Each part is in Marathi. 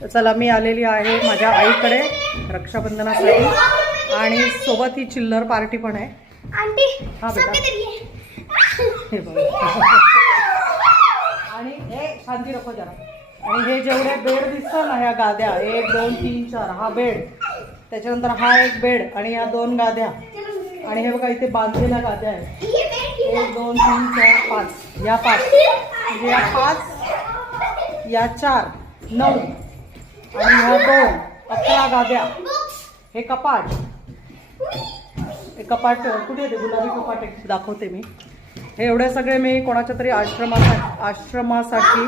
तर चला मी आलेली आहे माझ्या आईकडे रक्षाबंधनासाठी आणि सोबत ही चिल्लर पार्टी पण आहे. हा बेटा हे बघा आणि हे शांती रखो जरा. आणि हे जेवढे बेड दिसतात ना ह्या गाद्या 1 2 3 4 हा बेड, त्याच्यानंतर हा एक बेड आणि या 2 गाद्या आणि हे बघा इथे बांधलेल्या गाद्या आहेत 1 2 3 4 5 या 5 म्हणजे या 5 या 4 9 आणि ह्या 2 11 गाद्या. हे कपाट, हे कपाट कुठे येते गुलाबी कपाट एक दाखवते मी. हे एवढे सगळे मी कोणाच्या तरी आश्रमासाठी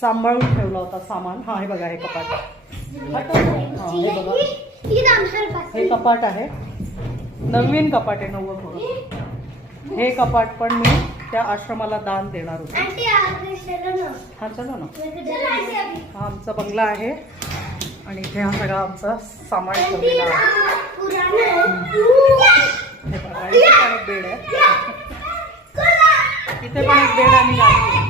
सांभाळून ठेवला होता सामान. हा हे बघा हे कपाट, हे बघा हे कपाट आहे, नवीन कपाट आहे 90. हे कपाट पण मी त्या आश्रमाला दान देणार होते. हा चला ना. हा आमचा बंगला आहे आणि इथे हा सगळा आमचा सामान ठेवलेला आहे. हे बघा इथे पण एक बेड आहे, इथे पण एक बेड आणि गादी.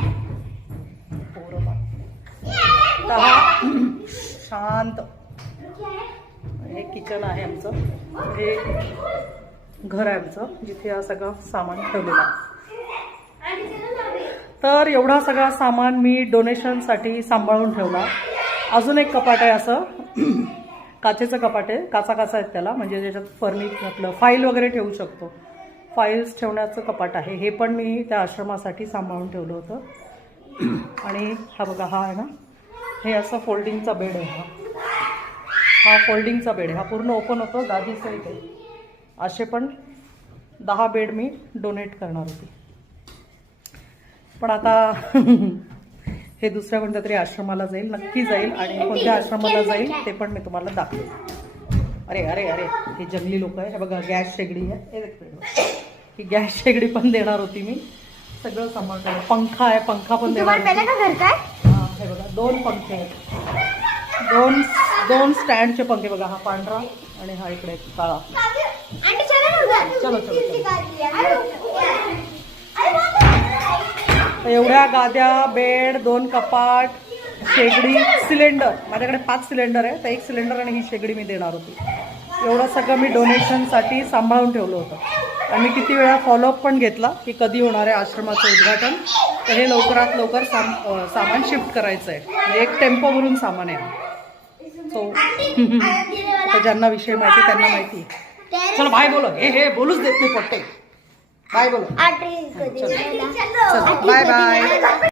शांत हे किचन आहे आमचं, हे घर आहे आमचं जिथे हा सगळं सामान ठेवलेलं आहे. तर एवढा सगळा सामान मी डोनेशनसाठी सांभाळून ठेवला. अजून एक कपाट आहे असं काचेचं कपाट आहे, काचा आहेत त्याला, म्हणजे ज्याच्यात फर्निचर आपलं फाईल वगैरे ठेवू शकतो. फाईल्स ठेवण्याचं कपाट आहे, हे पण मी त्या आश्रमासाठी सांभाळून ठेवलं होतं. आणि हा बघा हा आहे ना, हे असं फोल्डिंगचा बेड आहे. हा फोल्डिंगचा बेड आहे, हा पूर्ण ओपन होतो गादी सहित आहे. असे पण 10 बेड मी डोनेट करणार होते, पण आता हे दुसऱ्या कोणत्या तरी आश्रमाला जाईल, नक्की जाईल. आणि कोणत्या आश्रमाला जाईल ते पण मी तुम्हाला दाखवेल. अरे अरे अरे हे जंगली लोक आहे. हे बघा गॅस शेगडी आहे, ही गॅस शेगडी पण देणार होती मी. सगळं सांभाळतो. पंखा आहे, पंखा पण देणार होती. हा हे बघा 2 पंखे आहेत, 2 स्टँडचे पंखे बघा. हा पांढरा आणि हा इकडे काळा. चलो चलो एवढ्या गाद्या, बेड, 2 कपाट, शेगडी, सिलेंडर. माझ्याकडे 5 सिलेंडर आहे, तर 1 सिलेंडर आणि ही शेगडी मी देणार होती. एवढं सगळं मी डोनेशनसाठी सांभाळून ठेवलं होतं. आणि मी किती वेळा फॉलोअप पण घेतला की कधी होणार आहे आश्रमाचं उद्घाटन. तर हे लवकरात लवकर सामान शिफ्ट करायचं आहे, म्हणजे एक टेम्पो भरून सामान आहे. सो ज्यांना विषय माहिती त्यांना माहिती. चलो बाय बोलो. हे बोलूच देत नाही पट्टे. बाय बोलो. Bye bye.